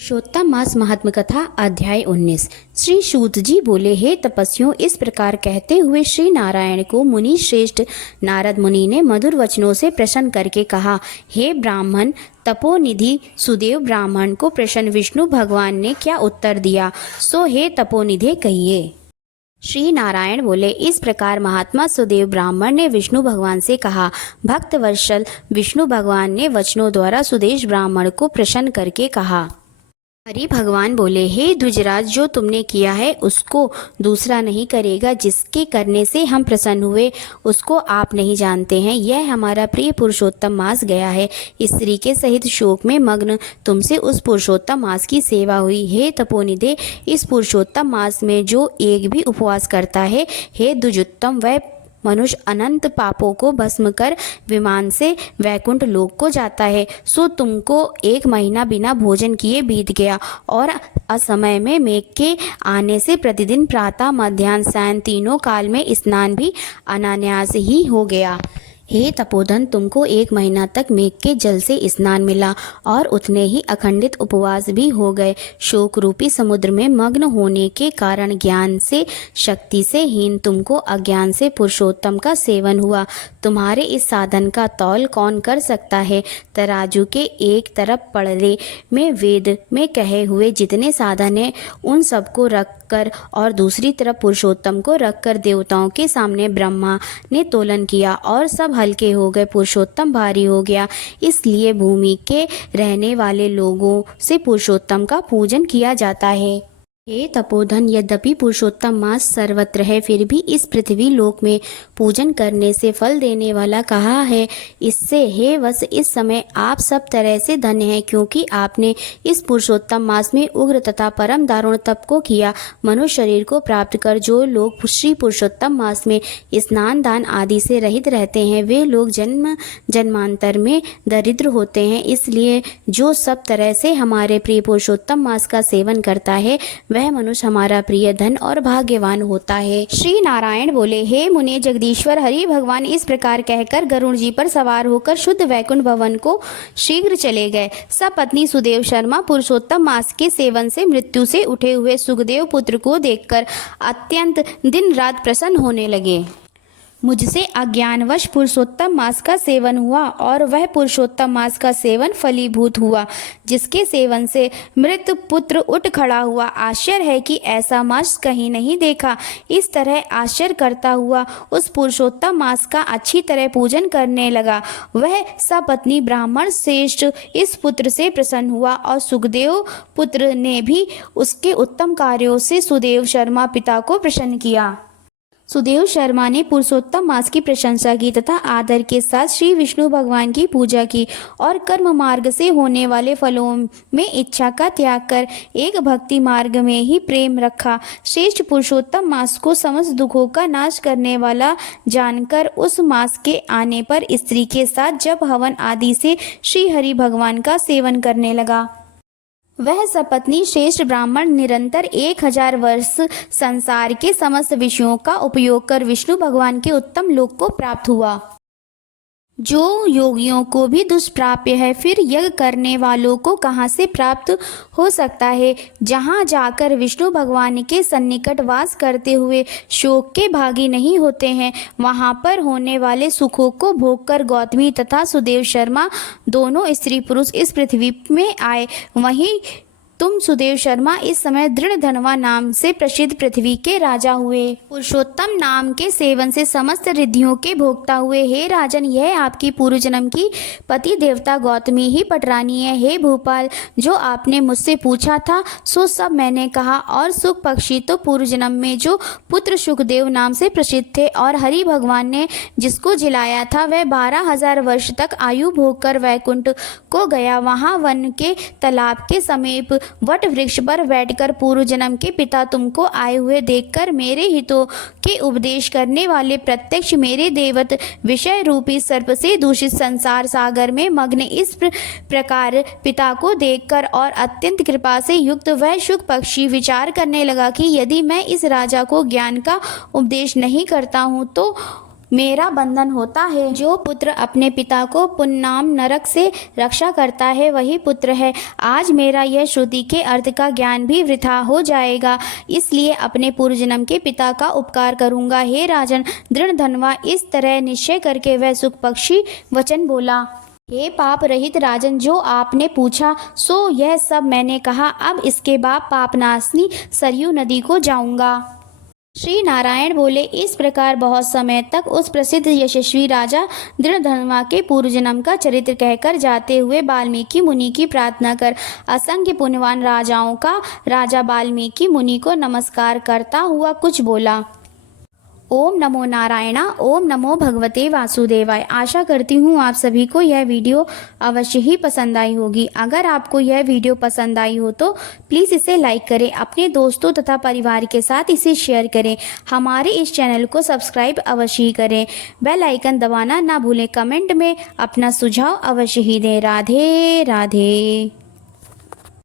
पुरुषोत्तम मास महात्म कथा अध्याय 19। श्री सूत जी बोले, हे तपस्वियों, इस प्रकार कहते हुए श्री नारायण को मुनि श्रेष्ठ नारद मुनि ने मधुर वचनों से प्रसन्न करके कहा, हे ब्राह्मण तपोनिधि सुदेव। ब्राह्मण को प्रसन्न विष्णु भगवान ने क्या उत्तर दिया, सो हे तपोनिधे कहिए। श्री नारायण बोले, इस प्रकार महात्मा सुदेव ब्राह्मण ने विष्णु भगवान से कहा। भक्त वत्सल विष्णु भगवान ने वचनों द्वारा सुदेश ब्राह्मण को प्रसन्न करके कहा। हरि भगवान बोले, हे द्विजराज, जो तुमने किया है उसको दूसरा नहीं करेगा। जिसके करने से हम प्रसन्न हुए उसको आप नहीं जानते हैं। यह हमारा प्रिय पुरुषोत्तम मास गया है। स्त्री के सहित शोक में मग्न तुमसे उस पुरुषोत्तम मास की सेवा हुई। हे तपोनिधे, इस पुरुषोत्तम मास में जो एक भी उपवास करता है, हे द्विजोत्तम, वह मनुष्य अनंत पापों को भस्म कर विमान से वैकुंठ लोक को जाता है। सो तुमको 1 महीना बिना भोजन किए बीत गया और असमय में मेघ के आने से प्रतिदिन प्रातः मध्याह्न सायं तीनों काल में स्नान भी अनायास ही हो गया। हे तपोधन, तुमको 1 महीना तक मेघ के जल से स्नान मिला और उतने ही अखंडित उपवास भी हो गए। शोक रूपी समुद्र में मग्न होने के कारण ज्ञान से शक्ति से हीन तुमको अज्ञान से पुरुषोत्तम का सेवन हुआ। तुम्हारे इस साधन का तौल कौन कर सकता है। तराजू के एक तरफ पड़ले में वेद में कहे हुए जितने साधन हैं उन सबको रख कर और दूसरी तरफ पुरुषोत्तम को रखकर देवताओं के सामने ब्रह्मा ने तोलन किया और सब हल्के हो गए। पुरुषोत्तम भारी हो गया। इसलिए भूमि के रहने वाले लोगों से पुरुषोत्तम का पूजन किया जाता है। हे तपोधन, यद्यपि पुरुषोत्तम मास सर्वत्र है, फिर भी इस पृथ्वी लोक में पूजन करने से फल देने वाला कहा है। इससे हे वत्स, इस समय आप सब तरह से धन्य हैं, क्योंकि आपने इस पुरुषोत्तम मास में उग्र तथा परम दारुण तप को किया। मनुष्य शरीर को प्राप्त कर जो लोग श्री पुरुषोत्तम मास में स्नान दान आदि से रहित रहते हैं, वे लोग जन्म जन्मांतर में दरिद्र होते हैं। इसलिए जो सब तरह से हमारे प्रिय पुरुषोत्तम मास का सेवन करता है, वह मनुष्य हमारा प्रिय धन और भाग्यवान होता है। श्री नारायण बोले, हे मुने जगदीश्वर, हरि भगवान इस प्रकार कहकर गरुड़ जी पर सवार होकर शुद्ध वैकुंठ भवन को शीघ्र चले गए। सपत्नी सुदेव शर्मा पुरुषोत्तम मास के सेवन से मृत्यु से उठे हुए सुखदेव पुत्र को देखकर अत्यंत दिन रात प्रसन्न होने लगे। मुझसे अज्ञानवश पुरुषोत्तम मास का सेवन हुआ और वह पुरुषोत्तम मास का सेवन फलीभूत हुआ, जिसके सेवन से मृत पुत्र उठ खड़ा हुआ। आश्चर्य है कि ऐसा मास कहीं नहीं देखा। इस तरह आश्चर्य करता हुआ उस पुरुषोत्तम मास का अच्छी तरह पूजन करने लगा। वह सपत्नी ब्राह्मण श्रेष्ठ इस पुत्र से प्रसन्न हुआ और सुखदेव पुत्र ने भी उसके उत्तम कार्यों से सुदेव शर्मा पिता को प्रसन्न किया। सुदेव शर्मा ने पुरुषोत्तम मास की प्रशंसा की तथा आदर के साथ श्री विष्णु भगवान की पूजा की और कर्म मार्ग से होने वाले फलों में इच्छा का त्याग कर एक भक्ति मार्ग में ही प्रेम रखा। श्रेष्ठ पुरुषोत्तम मास को समस्त दुखों का नाश करने वाला जानकर उस मास के आने पर स्त्री के साथ जप हवन आदि से श्री हरि भगवान का सेवन करने लगा। वह सपत्नी श्रेष्ठ ब्राह्मण निरंतर 1000 वर्ष संसार के समस्त विषयों का उपयोग कर विष्णु भगवान के उत्तम लोक को प्राप्त हुआ, जो योगियों को भी दुष्प्राप्य है। फिर यज्ञ करने वालों को कहाँ से प्राप्त हो सकता है। जहाँ जाकर विष्णु भगवान के सन्निकट वास करते हुए शोक के भागी नहीं होते हैं, वहाँ पर होने वाले सुखों को भोगकर गौतमी तथा सुदेव शर्मा दोनों स्त्री पुरुष इस पृथ्वी में आए। वहीं तुम सुदेव शर्मा इस समय दृढ़ धनवा नाम से प्रसिद्ध पृथ्वी के राजा हुए। पुरुषोत्तम नाम के सेवन से समस्त रिद्धियों के भोक्ता हुए। हे राजन, यह आपकी पूर्व जन्म की पति देवता गौतमी ही पटरानी है। हे भूपाल, जो आपने मुझसे पूछा था सो सब मैंने कहा। और सुख पक्षी तो पूर्व जन्म में जो पुत्र सुखदेव नाम से प्रसिद्ध थे और हरि भगवान ने जिसको जिलाया था, वह 12,000 वर्ष तक आयु भोग कर वैकुंठ को गया। वहाँ वन के तालाब के समीप वट वृक्ष पर बैठकर पूर्व जन्म के पिता तुमको आए हुए देखकर मेरे हितों के उपदेश करने वाले प्रत्यक्ष मेरे देवत विषय रूपी सर्प से दूषित संसार सागर में मग्न इस प्रकार पिता को देखकर और अत्यंत कृपा से युक्त वह शुक पक्षी विचार करने लगा कि यदि मैं इस राजा को ज्ञान का उपदेश नहीं करता हूँ तो मेरा बंधन होता है। जो पुत्र अपने पिता को पुन्नाम नरक से रक्षा करता है वही पुत्र है। आज मेरा यह श्रुति के अर्थ का ज्ञान भी वृथा हो जाएगा, इसलिए अपने पूर्व जन्म के पिता का उपकार करूंगा। हे राजन, दृढ़ धनवा इस तरह निश्चय करके वह सुख पक्षी वचन बोला। हे पाप रहित राजन, जो आपने पूछा सो यह सब मैंने कहा। अब इसके बाद पापनाशनी सरयू नदी को जाऊंगा। श्री नारायण बोले। इस प्रकार बहुत समय तक उस प्रसिद्ध यशस्वी राजा दृढ़धनवा के पूर्व जन्म का चरित्र कहकर जाते हुए वाल्मीकि मुनि की प्रार्थना कर असंख्य पुण्यवान राजाओं का राजा वाल्मीकि मुनि को नमस्कार करता हुआ कुछ बोला। ओम नमो नारायणा, ओम नमो भगवते वासुदेवाय। आशा करती हूँ आप सभी को यह वीडियो अवश्य ही पसंद आई होगी। अगर आपको यह वीडियो पसंद आई हो तो प्लीज़ इसे लाइक करें, अपने दोस्तों तथा परिवार के साथ इसे शेयर करें। हमारे इस चैनल को सब्सक्राइब अवश्य ही करें। बेल आइकन दबाना ना भूलें। कमेंट में अपना सुझाव अवश्य ही दें। राधे राधे।